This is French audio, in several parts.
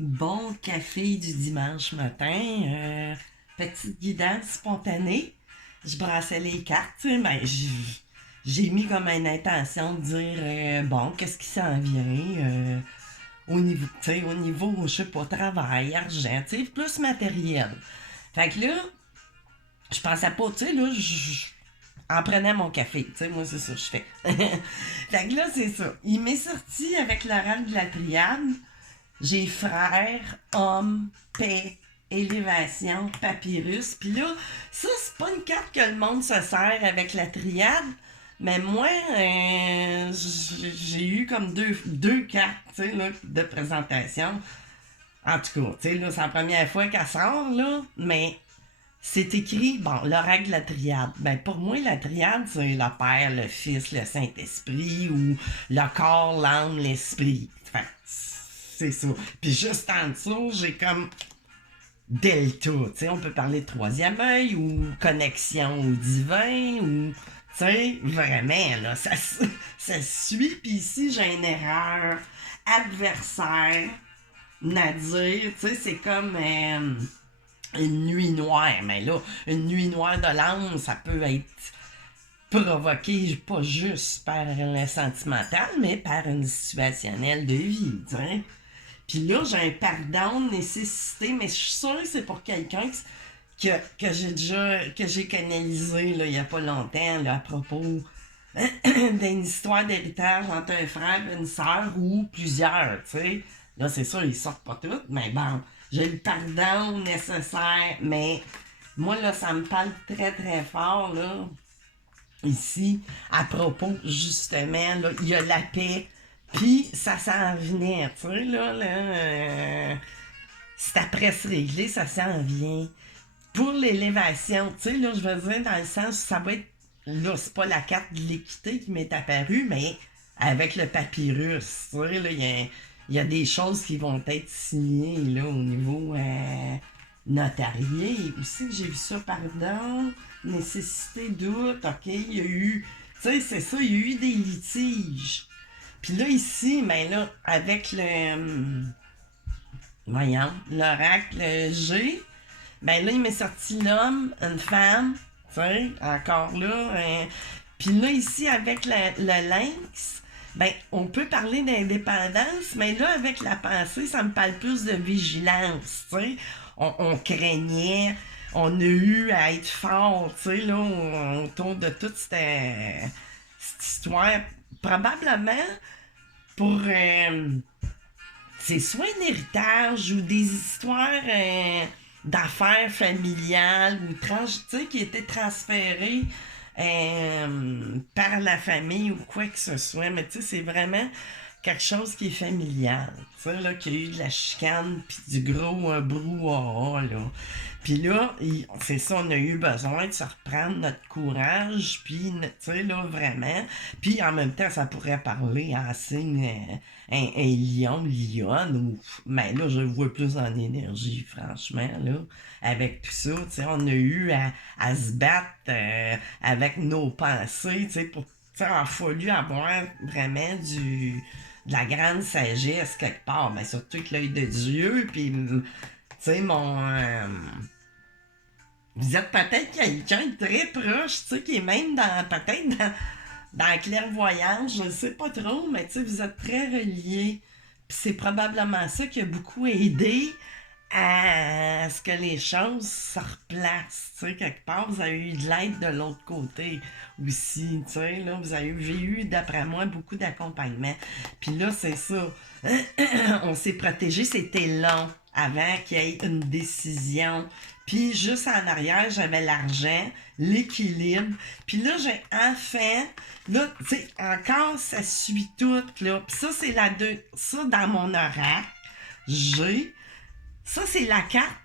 Bon café du dimanche matin, petite guidance spontanée. Je brassais les cartes, tu sais, j'ai mis comme une intention de dire, bon, qu'est-ce qui s'en vient au niveau, tu sais, au niveau, je sais pas, travail, argent, tu sais, plus matériel. Fait que là, je pensais pas, tu sais, là, en prenais mon café, tu sais, moi, c'est ça que je fais. Fait que là, c'est ça. Il m'est sorti avec l'oral de la triade. J'ai frère, homme, paix, élévation, papyrus. Puis là, ça, c'est pas une carte que le monde se sert avec la triade. Mais moi, j'ai eu comme deux cartes, tu sais, là, de présentation. En tout cas, tu sais, là, c'est la première fois qu'elle sort, là. Mais c'est écrit, bon, l'oracle de la triade. Ben, pour moi, la triade, c'est le Père, le Fils, le Saint-Esprit ou le corps, l'âme, l'esprit. Fait c'est ça. Puis juste en dessous, j'ai comme delta. Tu sais, on peut parler de troisième œil ou connexion au divin ou. Tu sais, vraiment, là, ça suit. Puis ici, j'ai une erreur adversaire, Nadir. Tu sais, c'est comme. Une nuit noire, mais là, une nuit noire de l'âme, ça peut être provoqué pas juste par le sentimental, mais par une situationnelle de vie, tu sais. Puis là, j'ai un pardon de nécessité, mais je suis sûre que c'est pour quelqu'un que j'ai canalisé là, il y a pas longtemps là, à propos d'une histoire d'héritage entre un frère et une sœur ou plusieurs, tu sais. Là, c'est sûr, ils sortent pas toutes, mais bon, j'ai le pardon nécessaire, mais moi, là, ça me parle très, très fort, là, ici, à propos, justement, là, il y a la paix, puis ça s'en venait, tu sais, c'est après se régler, ça s'en vient. Pour l'élévation, tu sais, là, je veux dire, dans le sens, ça va être, là, c'est pas la carte de l'équité qui m'est apparue, mais avec le papyrus, tu sais, là, il y a des choses qui vont être signées, là, au niveau notarié. Aussi, j'ai vu ça, pardon, nécessité, doute, ok, il y a eu, tu sais, c'est ça, il y a eu des litiges. Puis là, ici, ben là, avec voyons, l'oracle G, ben là, il m'est sorti l'homme, une femme, tu sais, encore là. Puis là, ici, avec le lynx, ben, on peut parler d'indépendance, mais là, avec la pensée, ça me parle plus de vigilance, tu sais. On craignait, on a eu à être fort, tu sais, là, autour de toute cette histoire. Probablement pour. C'est soit un héritage ou des histoires d'affaires familiales ou qui étaient transférées par la famille ou quoi que ce soit. Mais tu sais, c'est vraiment quelque chose qui est familial. Tu sais, là, qu'il y a eu de la chicane puis du gros brouhaha, là. Puis là, c'est ça, on a eu besoin de se reprendre notre courage, puis, tu sais, là, vraiment. Puis en même temps, ça pourrait parler en signe un lion, lionne, ou. Mais là, je le vois plus en énergie, franchement, là. Avec tout ça, tu sais, on a eu à se battre avec nos pensées, tu sais, pour. Tu sais, il a fallu avoir vraiment de la grande sagesse quelque part, mais surtout avec l'œil de Dieu, puis, tu sais, vous êtes peut-être quelqu'un de très proche, tu sais, qui est même peut-être dans la clairvoyance, je ne sais pas trop, mais tu sais, vous êtes très reliés. Puis c'est probablement ça qui a beaucoup aidé à ce que les choses se replacent. Tu sais, quelque part, vous avez eu de l'aide de l'autre côté aussi. Tu sais, là, j'ai eu, d'après moi, beaucoup d'accompagnement. Puis là, c'est ça. On s'est protégé, c'était long avant qu'il y ait une décision. Puis juste en arrière, j'avais l'argent, l'équilibre. Puis là, j'ai enfin, là, tu sais, encore, ça suit tout, là. Puis ça, c'est la deux. Ça, dans mon oracle, j'ai. Ça, c'est la carte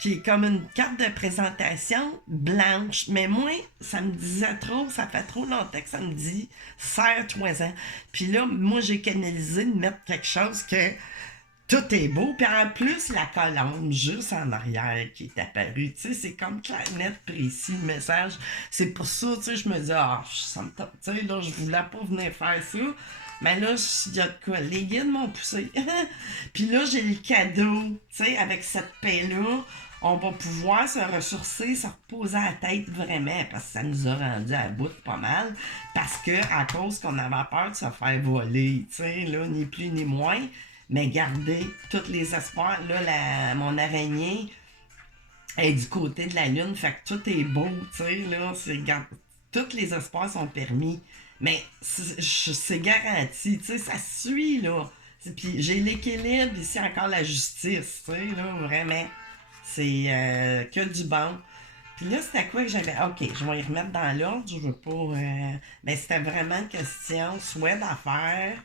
qui est comme une carte de présentation blanche. Mais moi, ça me disait trop, ça fait trop longtemps que ça me dit, serre-toi-en. Puis là, moi, j'ai canalisé de mettre quelque chose que tout est beau. Puis en plus, la colombe juste en arrière qui est apparue. Tu sais, c'est comme clair, net, précis, le message. C'est pour ça, tu sais, je me dis, ah, ça me tu sais, là, je voulais pas venir faire ça. Mais là, il y a de quoi? Les guides m'ont poussé. Puis là, j'ai le cadeau. Tu sais, avec cette paix-là, on va pouvoir se ressourcer, se reposer à la tête vraiment, parce que ça nous a rendu à bout pas mal. Parce que, à cause qu'on avait peur de se faire voler, tu sais, là, ni plus ni moins. Mais gardez tous les espoirs. Là, mon araignée est du côté de la lune, fait que tout est beau, tu sais, là. Tous les espoirs sont permis. Mais c'est garanti, tu sais, ça suit, là. Puis j'ai l'équilibre, ici encore la justice, tu sais, là, vraiment. C'est que du bon. Puis là, c'était quoi que j'avais. Ok, je vais y remettre dans l'ordre, je veux pas. Mais c'était vraiment une question, soit d'affaires,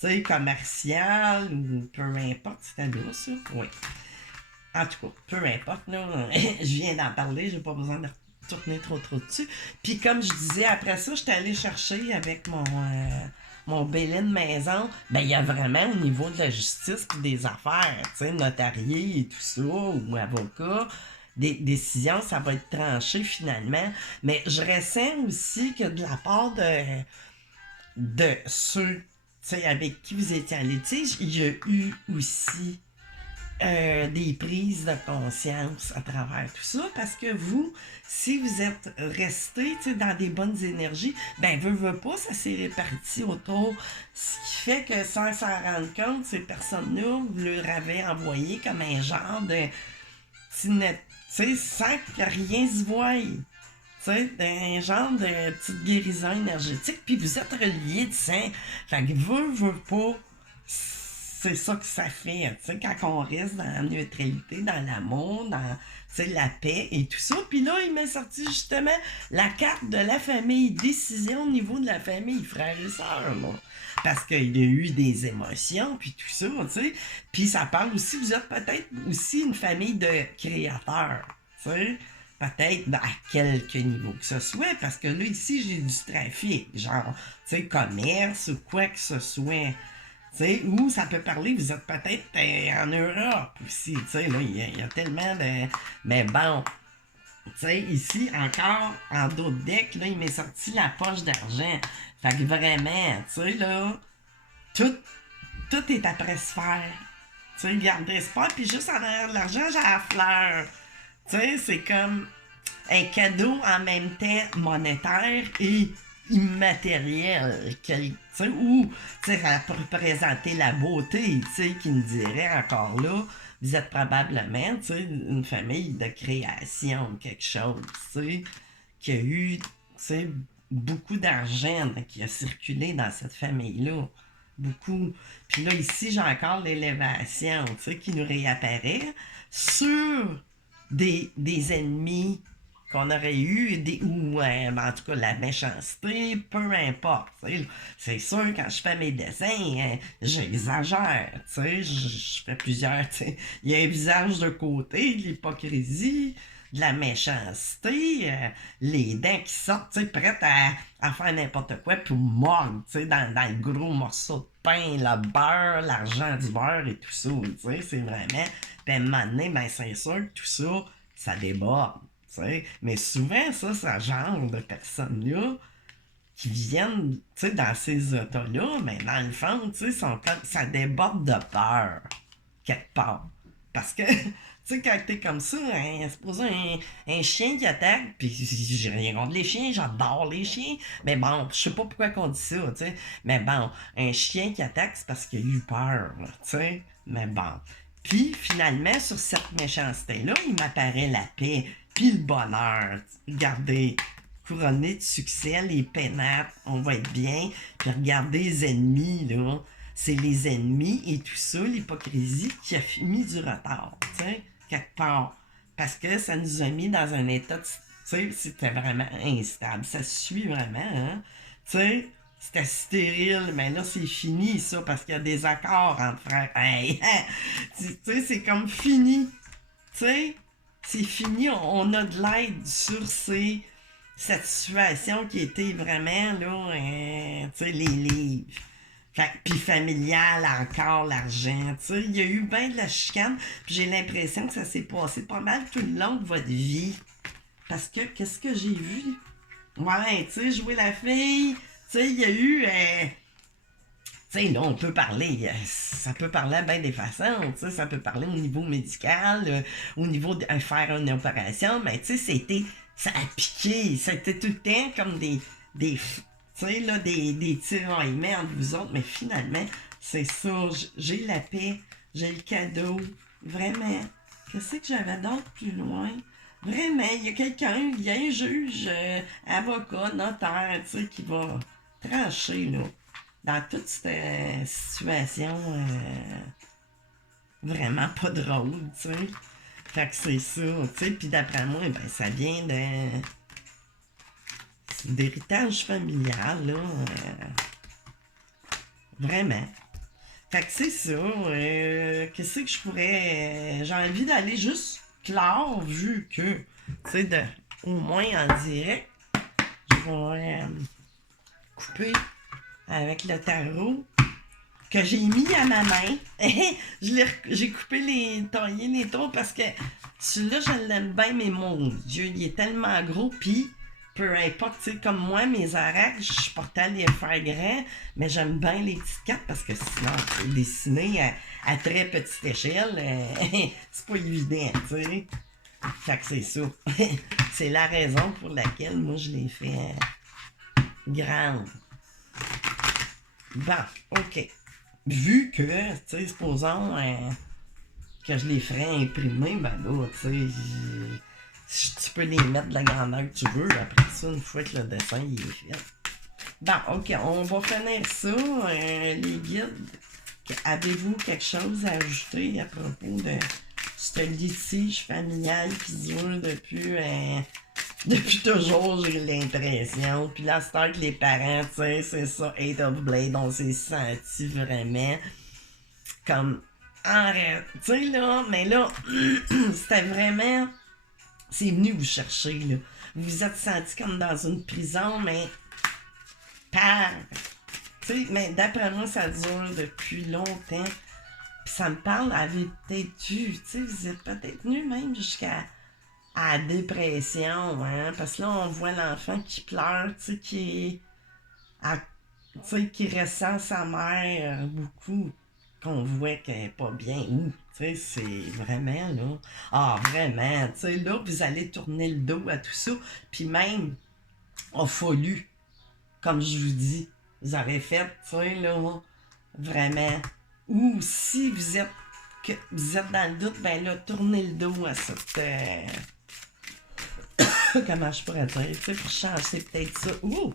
tu sais, commerciale, ou peu importe, c'était là, ça. Oui. En tout cas, peu importe, là, je viens d'en parler, j'ai pas besoin de tourner trop dessus. Puis comme je disais, après ça, j'étais allée chercher avec mon Bélin de maison, ben il y a vraiment au niveau de la justice puis des affaires, tu sais, notarié et tout ça, ou avocat, des décisions, ça va être tranché finalement. Mais je ressens aussi que de la part de ceux, tu sais, avec qui vous étiez en litige, il y a eu aussi des prises de conscience à travers tout ça, parce que vous, si vous êtes resté dans des bonnes énergies, ben veut pas, ça s'est réparti autour, ce qui fait que sans s'en rendre compte, ces personnes-là, vous leur avez envoyé comme un genre de sans que rien se voie. Un genre de petite guérison énergétique, puis vous êtes reliés de sang. Fait que veut pas, c'est ça que ça fait, tu sais, quand on reste dans la neutralité, dans l'amour, dans la paix et tout ça. Puis là, il m'a sorti justement la carte de la famille, décision au niveau de la famille, frères et sœurs, là. Parce qu'il y a eu des émotions, puis tout ça, tu sais. Puis ça parle aussi, vous êtes peut-être aussi une famille de créateurs, tu sais. Peut-être à quelques niveaux que ce soit, parce que là, ici, j'ai du trafic, genre, tu sais, commerce ou quoi que ce soit. T'sais, ou ça peut parler, vous êtes peut-être en Europe aussi, là, il y a tellement de... Mais bon, ici, encore, en d'autres decks, là, il m'est sorti la poche d'argent. Fait que vraiment, là, tout, tout est après se faire. Garde espoir, puis juste en arrière de l'argent, j'ai la fleur. C'est comme un cadeau en même temps monétaire et immatériel, ou ça peut représenter la beauté, qui me dirait encore là, vous êtes probablement une famille de création, quelque chose, qui a eu beaucoup d'argent qui a circulé dans cette famille-là. Beaucoup. Puis là, ici, j'ai encore l'élévation, qui nous réapparaît sur des ennemis qu'on aurait eu, ou en tout cas la méchanceté, peu importe. C'est sûr, quand je fais mes dessins, j'exagère. Je fais plusieurs. Il y a un visage de côté, de l'hypocrisie, de la méchanceté, les dents qui sortent, prêtes à faire n'importe quoi, puis mordre, dans le gros morceau de pain, le beurre, l'argent du beurre et tout ça, c'est vraiment... Puis à un moment donné, ben c'est sûr que tout ça, ça déborde, mais souvent, ça, ce genre de personnes-là, qui viennent, dans ces états-là, mais dans le fond, ça déborde de peur, quelque part. Parce que... quand t'es comme ça, supposons un chien qui attaque, puis j'ai rien contre les chiens, j'adore les chiens, mais bon, je sais pas pourquoi qu'on dit ça, mais bon, un chien qui attaque, c'est parce qu'il a eu peur, mais bon. Puis, finalement, sur cette méchanceté-là, il m'apparaît la paix, puis le bonheur. Regardez, couronné de succès, les pénates, on va être bien, puis regardez les ennemis, là. C'est les ennemis et tout ça, l'hypocrisie, qui a mis du retard, quelque part. Parce que ça nous a mis dans un état, c'était vraiment instable. Ça suit vraiment, hein. C'était stérile, mais là, c'est fini, ça, parce qu'il y a des accords entre frères. Hey, c'est comme fini. C'est fini, on a de l'aide sur cette situation qui était vraiment, là, les puis familial encore, l'argent, il y a eu bien de la chicane, puis j'ai l'impression que ça s'est passé pas mal tout le long de votre vie. Parce que, qu'est-ce que j'ai vu? Ouais, jouer la fille, il y a eu Tu sais, là, on peut parler, ça peut parler à bien des façons, tu sais, ça peut parler au niveau médical, au niveau de faire une opération, mais tu sais, ça a piqué, c'était tout le temps comme tu sais, là, des tiraillements entre vous autres, mais finalement, c'est ça, j'ai la paix, j'ai le cadeau, vraiment. Qu'est-ce que j'avais d'autre plus loin? Vraiment, il y a quelqu'un, il y a un juge, avocat, notaire, tu sais, qui va trancher, là, dans toute cette situation vraiment pas drôle, tu sais. Fait que c'est ça, tu sais, puis d'après moi, ben, ça vient d'héritage familial, là, vraiment. Fait que c'est ça, qu'est-ce que je pourrais, j'ai envie d'aller juste clore, vu que, tu sais, au moins en direct, je vais couper avec le tarot que j'ai mis à ma main. J'ai coupé taillé les trous parce que celui-là, je l'aime bien, mais mon Dieu, il est tellement gros, puis peu importe, tu sais, comme moi, mes orages, je portais à les faire grands, mais j'aime bien les petites cartes parce que sinon, dessiner à très petite échelle, c'est pas évident, tu sais. Fait que c'est ça. C'est la raison pour laquelle moi, je l'ai fait grande. Bon, ok. Vu que, tu sais, supposons que je les ferais imprimer, ben là, tu sais, tu peux les mettre de la grandeur que tu veux. Après ça, une fois que le dessin il est fait. Bon, ok, on va finir ça. Les guides, avez-vous quelque chose à ajouter à propos de ce litige familial qui dure depuis toujours, j'ai l'impression. Puis là, c'est que les parents, tu sais, c'est ça, Eight of Blade, on s'est senti vraiment comme arrête. Tu sais, là, mais là, c'était vraiment. C'est venu vous chercher, là. Vous vous êtes senti comme dans une prison, mais par. Tu sais, mais d'après moi, ça dure depuis longtemps. Puis ça me parle, avait peut-être eu, tu sais, vous êtes peut-être venu même jusqu'à la dépression, hein, parce que là, on voit l'enfant qui pleure, tu sais, tu sais, qui ressent sa mère beaucoup, qu'on voit qu'elle est pas bien, ou, tu sais, c'est vraiment, là, vraiment, tu sais, là, vous allez tourner le dos à tout ça, puis même, a fallu, comme je vous dis, vous avez fait, tu sais, là, vraiment, ou si vous êtes dans le doute, ben là, tournez le dos à cette... comment je pourrais dire, tu sais, pour changer peut-être ça. Ouh!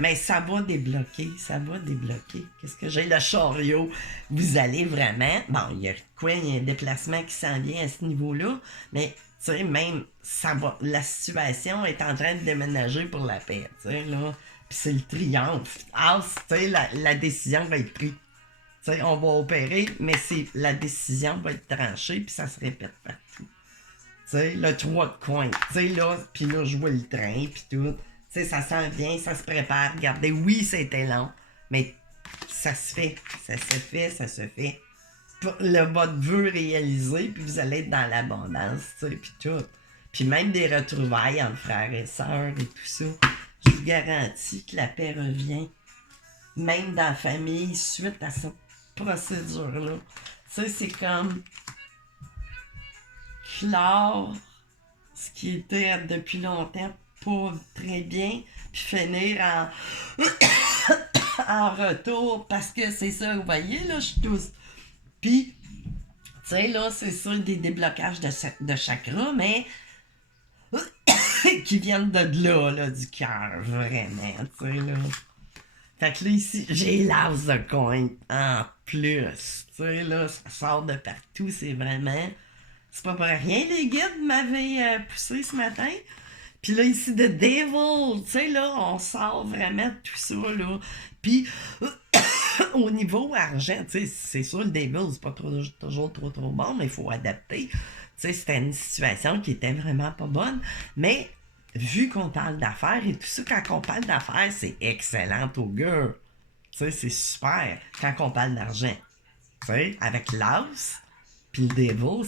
Mais ça va débloquer, ça va débloquer. Qu'est-ce que j'ai? Le chariot. Vous allez vraiment... Bon, il y a quoi? Il y a un déplacement qui s'en vient à ce niveau-là, mais, tu sais, même, ça va... La situation est en train de déménager pour la paix, tu sais, là. Puis c'est le triomphe. Ah, tu sais, la décision va être prise. Tu sais, on va opérer, mais la décision va être tranchée, puis ça se répète partout. Tu sais, le 3 de coin. Tu sais, là, puis là, je vois le train, puis tout. Tu sais, ça s'en vient, ça se prépare. Regardez, oui, c'était long, mais ça se fait. Ça se fait, ça se fait. Votre vœu réalisé, puis vous allez être dans l'abondance, tu sais, puis tout. Puis même des retrouvailles entre frères et sœurs et tout ça. Je vous garantis que la paix revient. Même dans la famille, suite à cette procédure-là. Tu sais, c'est comme... clore ce qui était depuis longtemps pas très bien, puis finir en retour, parce que c'est ça, vous voyez, là, je suis tous. Puis, tu sais, là, c'est ça, des déblocages de chakras, mais qui viennent de là, du cœur, vraiment, tu sais, là. Fait que là, ici, j'ai l'as de coin en plus, tu sais, là, ça sort de partout, c'est vraiment... C'est pas pour rien, les guides m'avaient poussé ce matin. Puis là, ici, The Devil, tu sais, là, on sort vraiment de tout ça, là. Puis, au niveau argent, tu sais, c'est sûr, le Devil, c'est pas toujours trop bon, mais il faut adapter. Tu sais, c'était une situation qui était vraiment pas bonne. Mais, vu qu'on parle d'affaires et tout ça, quand on parle d'affaires, c'est excellent au gars. Tu sais, c'est super quand on parle d'argent. Tu sais, avec l'as, puis le Devil,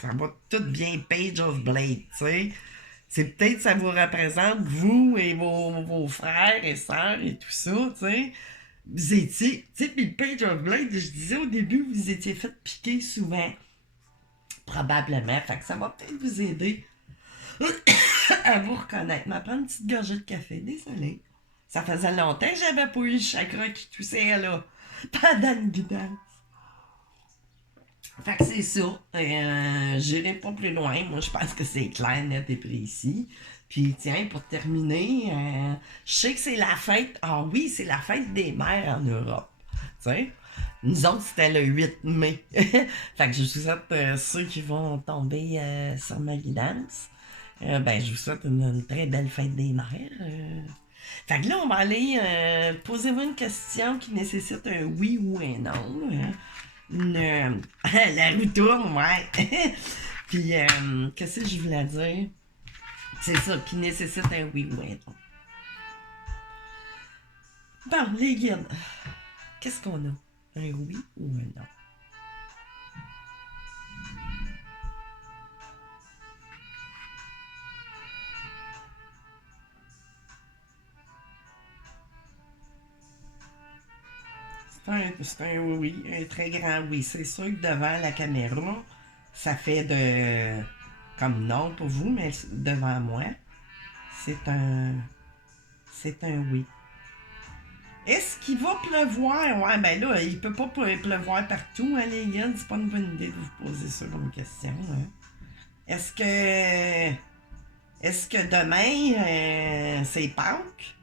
ça va tout bien Page of Blade, tu sais. C'est peut-être ça vous représente, vous et vos frères et sœurs et tout ça, tu sais. vous étiez, tu sais, puis le Page of Blade, je disais au début, vous étiez fait piquer souvent. Probablement. Fait que ça va peut-être vous aider à vous reconnaître. Mais prendre une petite gorgée de café, désolé. Ça faisait longtemps que j'avais pas eu le chakra qui toussait là. Pendant une guidance. Fait que c'est ça. J'irai pas plus loin. Moi, je pense que c'est clair, net et précis. Puis, tiens, pour terminer, je sais que c'est la fête. Ah oui, c'est la fête des mères en Europe. Tu sais? Nous autres, c'était le 8 mai. Fait que je vous souhaite, ceux qui vont tomber sur ma guidance, ben, je vous souhaite une très belle fête des mères. Fait que là, on va aller, posez-vous une question qui nécessite un oui ou un non. La roue tourne, ouais. Puis, qu'est-ce que je voulais dire? C'est ça, qui nécessite un oui ou un non. Bon, les guides, qu'est-ce qu'on a? Un oui ou un non? C'est un oui, un très grand oui. C'est sûr que devant la caméra, ça fait de comme non pour vous, mais devant moi, c'est un c'est un oui. Est-ce qu'il va pleuvoir? Ouais, ben là, il peut pas pleuvoir partout, hein, les gars. C'est pas une bonne idée de vous poser ça comme question. Hein. Est-ce que est-ce que demain c'est Pâques?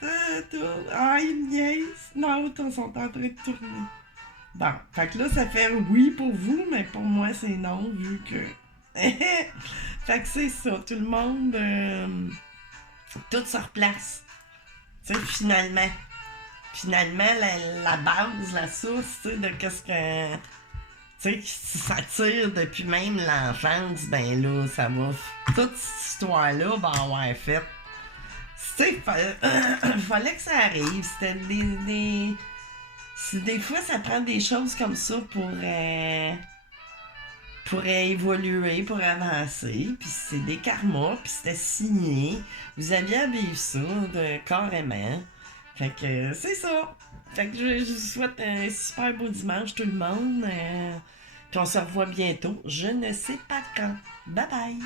Ça tourne. Ah, ils me niaisent. Non, ils sont en train de tourner. Bon, fait que là, ça fait oui pour vous, mais pour moi, c'est non, vu que. Fait que c'est ça, tout le monde, tout se replace. Tu sais, finalement. Finalement, la base, la source, tu sais, de qu'est-ce que. Tu sais, qui s'attire depuis même l'enfance, ben là, ça va. Toute cette histoire-là va avoir fait. Tu sais, fallait que ça arrive. C'était des fois, ça prend des choses comme ça pour évoluer, pour avancer. Puis c'est des karmas, puis c'était signé. Vous aviez à vivre ça, carrément. Fait que c'est ça. Fait que je vous souhaite un super beau dimanche, tout le monde. Puis on se revoit bientôt. Je ne sais pas quand. Bye bye!